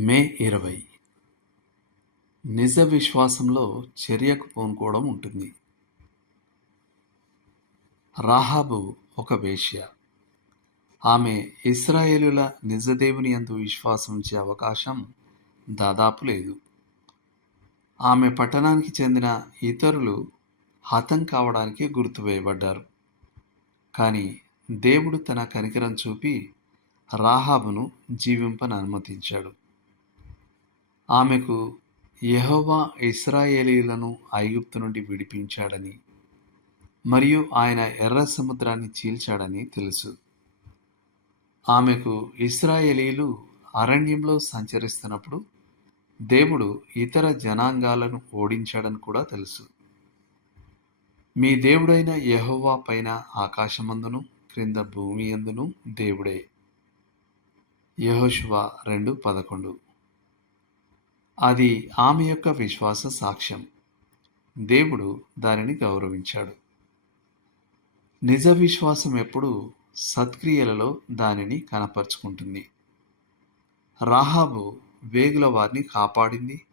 మే ఇరవై. నిజ విశ్వాసంలో చర్యకు పూనుకోవడం ఉంటుంది. రాహాబు ఒక వేశ్య. ఆమె ఇస్రాయేలుల నిజదేవుని అందు విశ్వాసం ఉంచే అవకాశం దాదాపు లేదు. ఆమె పట్టణానికి చెందిన ఇతరులు హతం కావడానికి గుర్తువేయబడ్డారు కానీ దేవుడు తన కనికరం చూపి రాహాబును జీవింపని అనుమతించాడు. ఆమెకు యహోవా ఇస్రాయేలీలను ఐగుప్తు నుండి విడిపించాడని మరియు ఆయన ఎర్ర సముద్రాన్ని చీల్చాడని తెలుసు. ఆమెకు ఇస్రాయేలీలు అరణ్యంలో సంచరిస్తున్నప్పుడు దేవుడు ఇతర జనాంగాలను ఓడించాడని కూడా తెలుసు. మీ దేవుడైన యహోవా పైన ఆకాశమందును క్రింద భూమి ఎందును దేవుడే. యెహోషువ రెండు పదకొండు. అది ఆమె యొక్క విశ్వాస సాక్ష్యం. దేవుడు దానిని గౌరవించాడు. నిజ విశ్వాసం ఎప్పుడు సత్క్రియలలో దానిని కనపరుచుకుంటుంది. రాహాబు వేగుల వారిని కాపాడింది.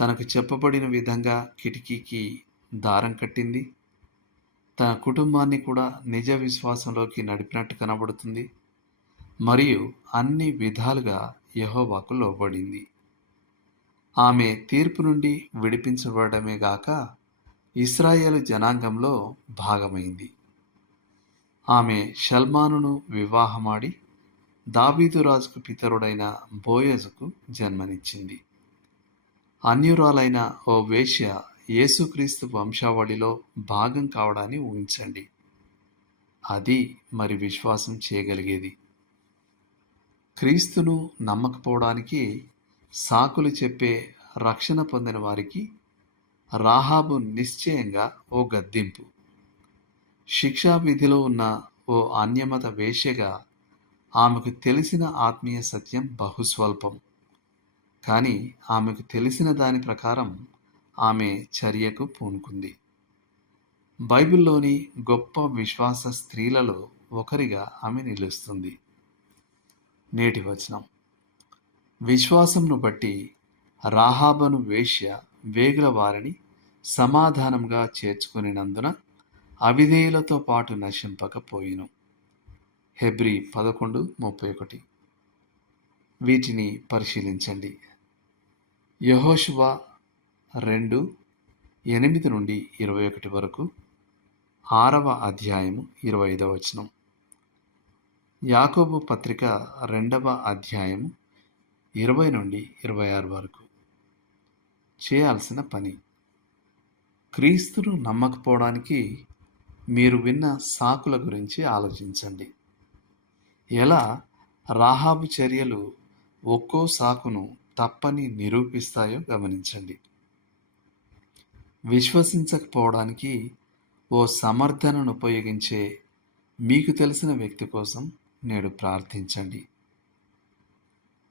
తనకు చెప్పబడిన విధంగా కిటికీకి దారం కట్టింది. తన కుటుంబాన్ని కూడా నిజ విశ్వాసంలోకి నడిపినట్టు కనబడుతుంది. మరియు అన్ని విధాలుగా యహోవాకు లోబడింది. ఆమె తీర్పు నుండి విడిపించబడమే గాక ఇస్రాయేల్ జనాంగంలో భాగమైంది. ఆమె షల్మానును వివాహమాడి దావీదు రాజుకు పితరుడైన బోయజుకు జన్మనిచ్చింది. అన్యురాలైన ఓ వేశ్య యేసుక్రీస్తు వంశావళిలో భాగం కావడాన్ని ఊహించండి. అది మరి విశ్వాసం చేయగలిగేది. క్రీస్తును నమ్మకపోవడానికి సాకులు చెప్పే రక్షణ పొందిన వారికి రాహాబు నిశ్చయంగా ఓ గద్దింపు. శిక్షా విధిలో ఉన్న ఓ అన్యమత వేషగా ఆమెకు తెలిసిన ఆత్మీయ సత్యం బహుస్వల్పం. కానీ ఆమెకు తెలిసిన దాని ప్రకారం ఆమె చర్యకు పూనుకుంది. బైబిల్లోని గొప్ప విశ్వాస స్త్రీలలో ఒకరిగా ఆమె నిలుస్తుంది. నేటి వచనం. విశ్వాసంను బట్టి రాహాబను వేశ్య వేగుల వారిని సమాధానంగా చేర్చుకునినందున అవిధేయులతో పాటు నశింపకపోయిను. హెబ్రి పదకొండు ముప్పై ఒకటి. వీటిని పరిశీలించండి. యహోశువ రెండు ఎనిమిది నుండి ఇరవై ఒకటి వరకు ఆరవ అధ్యాయము ఇరవై ఐదవ వచనం. యాకోబు పత్రిక రెండవ అధ్యాయము ఇరవై నుండి ఇరవై ఆరు వరకు చేయాల్సిన పని. క్రీస్తును నమ్మకపోవడానికి మీరు విన్న సాకుల గురించి ఆలోచించండి. ఎలా రాహాబు చర్యలు ఒక్కో సాకును తప్పని నిరూపిస్తాయో గమనించండి. విశ్వసించకపోవడానికి ఓ సమర్థనను ఉపయోగించే మీకు తెలిసిన వ్యక్తి కోసం నేడు ప్రార్థించండి.